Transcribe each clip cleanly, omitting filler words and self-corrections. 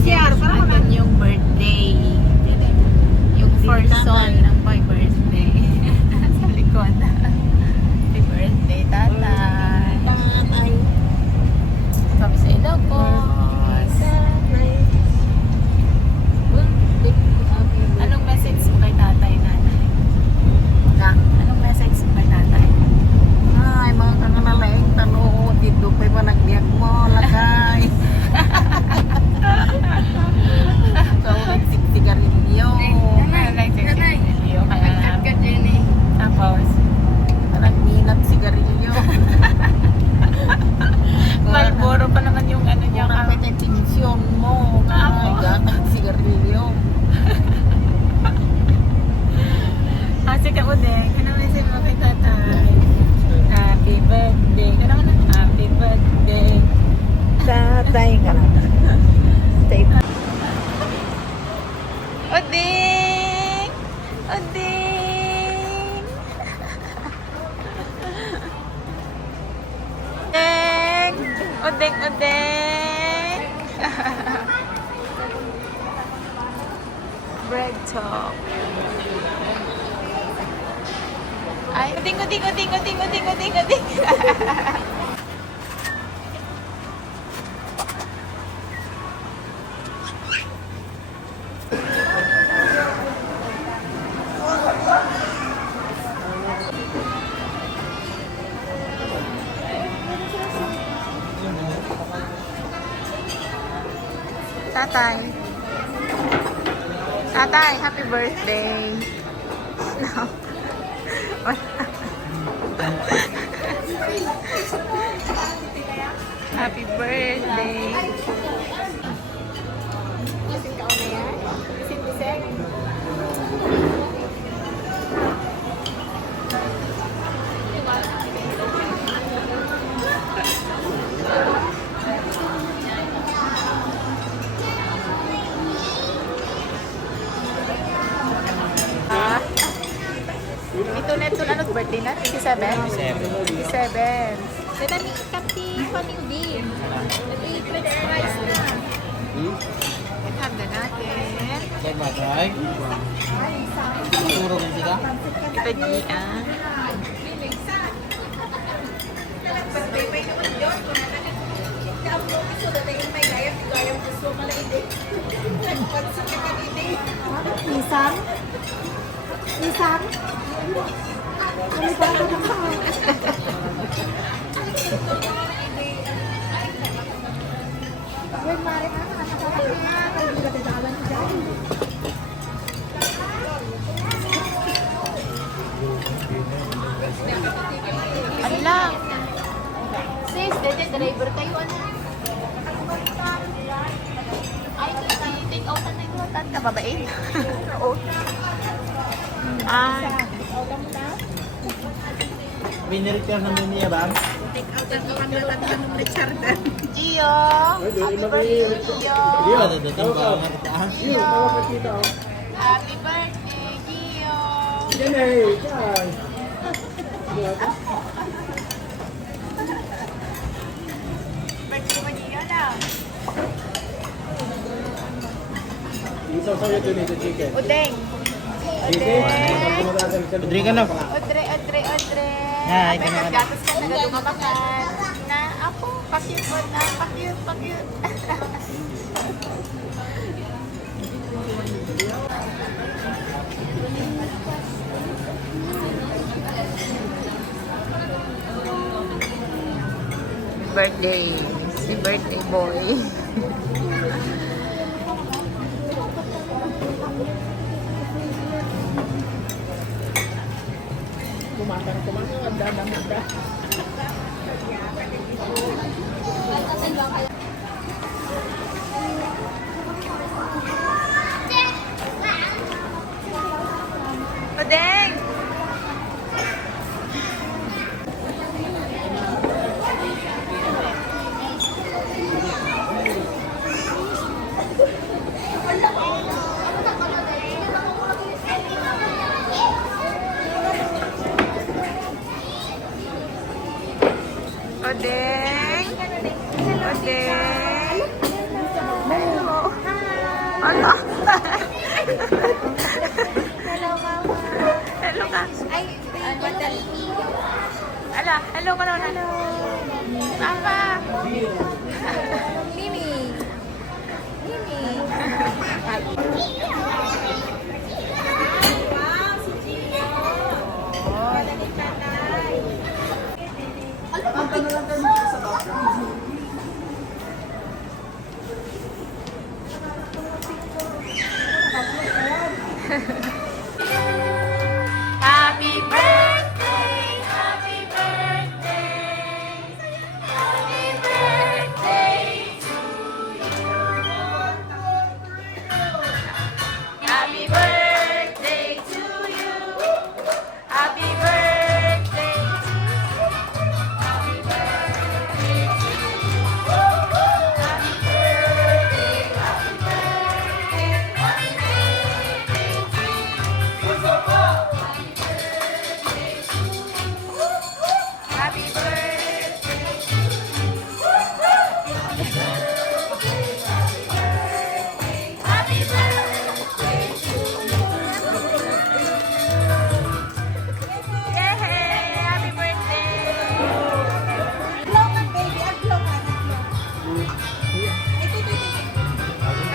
CR, parang Andun yung birthday. Yung first son ng my birthday. Sa likod. Happy birthday, tatay. tatay. Sabi sa ilo po. Anong message mo kay tatay, nanay? Anong message mo kay tatay? Ay, mga kangalalaing talo, dito pa yung managbiyak mo, lakay. So, sigarilyo. Sigarilyo. Tapos, Nagminat sigarilyo. Malboro pa naman yung ano niya. Kurang pa yung tinisyon mo. Ay, gatag sigarilyo. Kasi ka udeng, ano message mo kay tatay? Happy birthday. Ano ka na? Happy birthday. Tatay ka na. Stay. Udeng! Udeng! Udeng! Udeng, udeng! Bread top. Ay, uding, uding, uding, uding, uding, uding, uding. Tatay. Tatay, happy birthday. No. Happy birthday. Ito na ito ano birthday na? 27? 27. Dito ni Kapti Panindi. Nag-i-pledge rice na. Handa natin. Ito Gia. Isan? Isan? Ano ba ito ng saan? Wait, Mari, nakakatawa na. Hindi ka tatawalan ko dyan. Ano lang? Sis, dede, driver kayo ano? Ay, take out na ito. Tat ka babae? Oo. Ay. Binirikar naman niya ba? Gio! Happy birthday, Gio! Dadating pa nga taas. Gio! Happy birthday, Gio! Birthday mo, Gio na? Udeng! Udri ka na. Odre, odre, odre! Hi, May ka na. naggatas ka na dumabakan. Na, ako, pakyut mo na, pakyut, pakyut. Birthday. Si birthday boy. Kumatang, dadamag. Odeng! Ano? Hello ka. Ay, batal. Ala, hello ka naman. Hello. Papa. Mimi. Mimi. Happy birthday, happy birthday, happy birthday to you. Happy birthday to you. Happy birthday to you. Happy birthday to you. Happy birthday, happy birthday, happy birthday to you. Happy birthday. Happy birthday to you. Yay! Happy birthday. Aglokan, baby. Aglokan. Ito.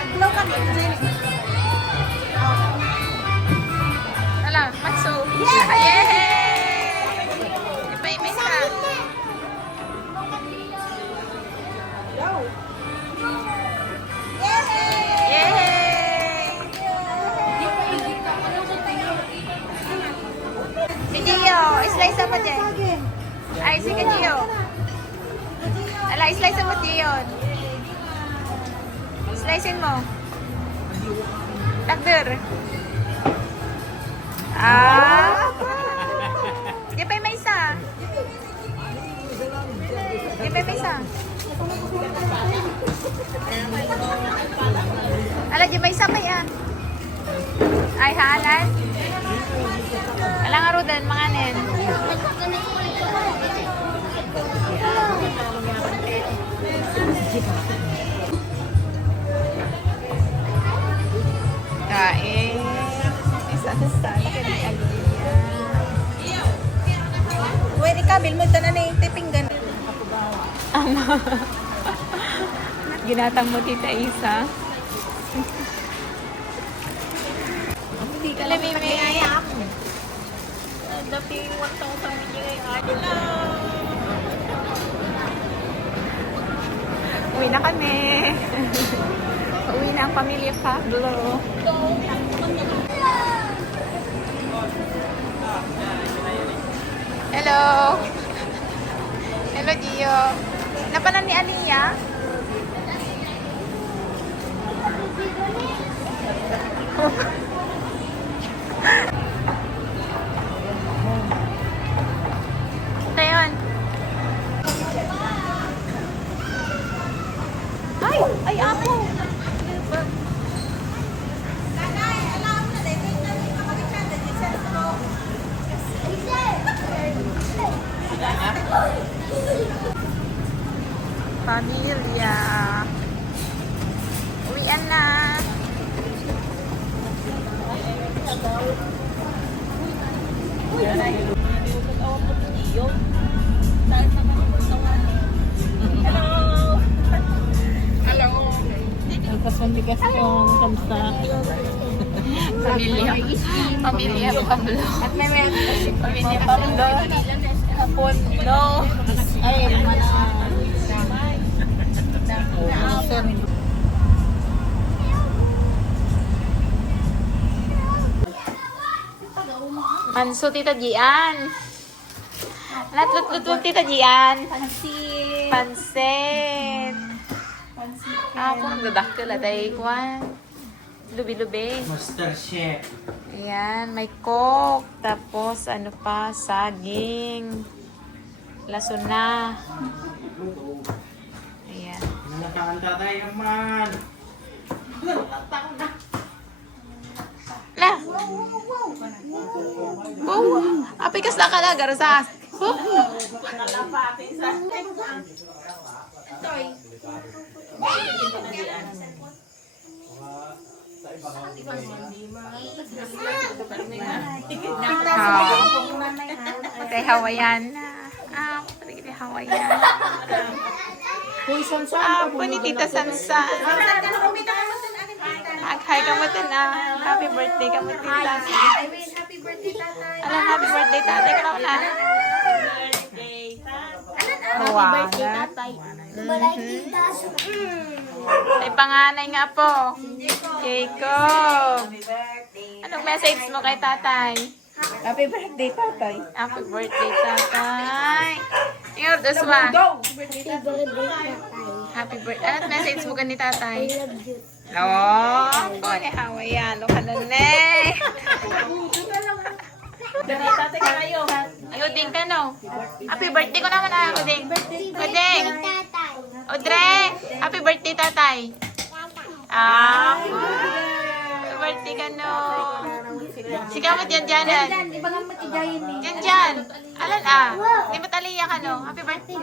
Aglokan, baby. Ala, Matsu. Yay! Ipa-imay ka. Yay! Si Gio, slice mo dyan. Ay, sige Gio. Ala, slice mo dyan. Slicein mo. Takder. Ah! Di pa may isa. Di pa may isa. Ala, di ba isa pa yan? Ay, haalan? Ala nga rudan, mga nen. Kain. Isa-isa. Pwede ka, bil mo ito na yung tipinggan. Ama. Ginatang mo tita Isa. Hindi ka lang may Dati 1,000 bigay. Uwi na kami. Uwi na ang pamilya Pablo. Hello. Hello, Gio. Napanan ni Aliyah? Ito yun. Ay, ako. Pamilya. Uwian na. Nagkaswandigas kong kamusta. Pamilya. Pamilya Pablo. At may Pamilya Pablo. hapon. No. Ay, mana. Manso, Tita Gian. Lut-lut-lut, Tita Gian. Pansit. Pansit. Ako, nagdadakil at ay kwan. Lubi-lubi. Master Chef. Ayan, may coke. Tapos, ano pa, saging. Laso na. Ayan. Nakakanta tayo man. La! Wow! Apikas na ka na, garasas. Tay Hawaiian. Pwede Hawaiian. Po ni Tita Sansa. Hi ka mo din Happy birthday ka mo Tita. Happy birthday, tatay. Alam, happy birthday tatay ko na. Wow. Ay panganay nga po. Jacob. Anong message mo kay tatay? Happy birthday, tatay. Happy birthday tatay. Ingat Doswa. Happy birthday. Anong message mo ni tatay? I love you. Oh, po ni Hawaiian. Lo ka na ne. Tatay kayo. Ay, Uding ka no? Happy birthday ko naman Uding. Uding. Audrey. Happy birthday tatay. Happy birthday ka no. Sigaw mo dyan. Di ba nga matigayin ni? Dyan. Alan Di mo taliya ka no? Happy birthday.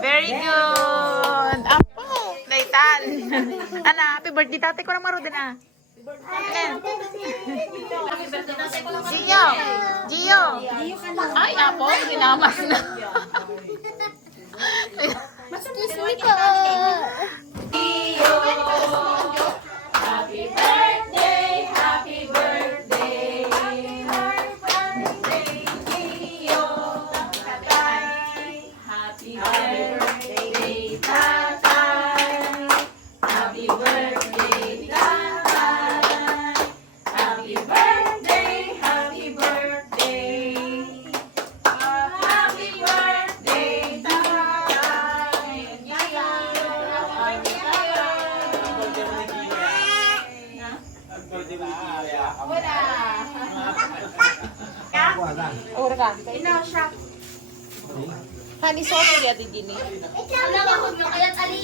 Very good. Apo. Laytan. Happy birthday tatay ko lang marudin Alan. Gio. Ay, apo. Hinamas na. Excuse me po.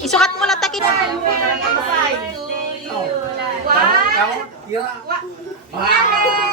Isukat mo lang takin. Wow!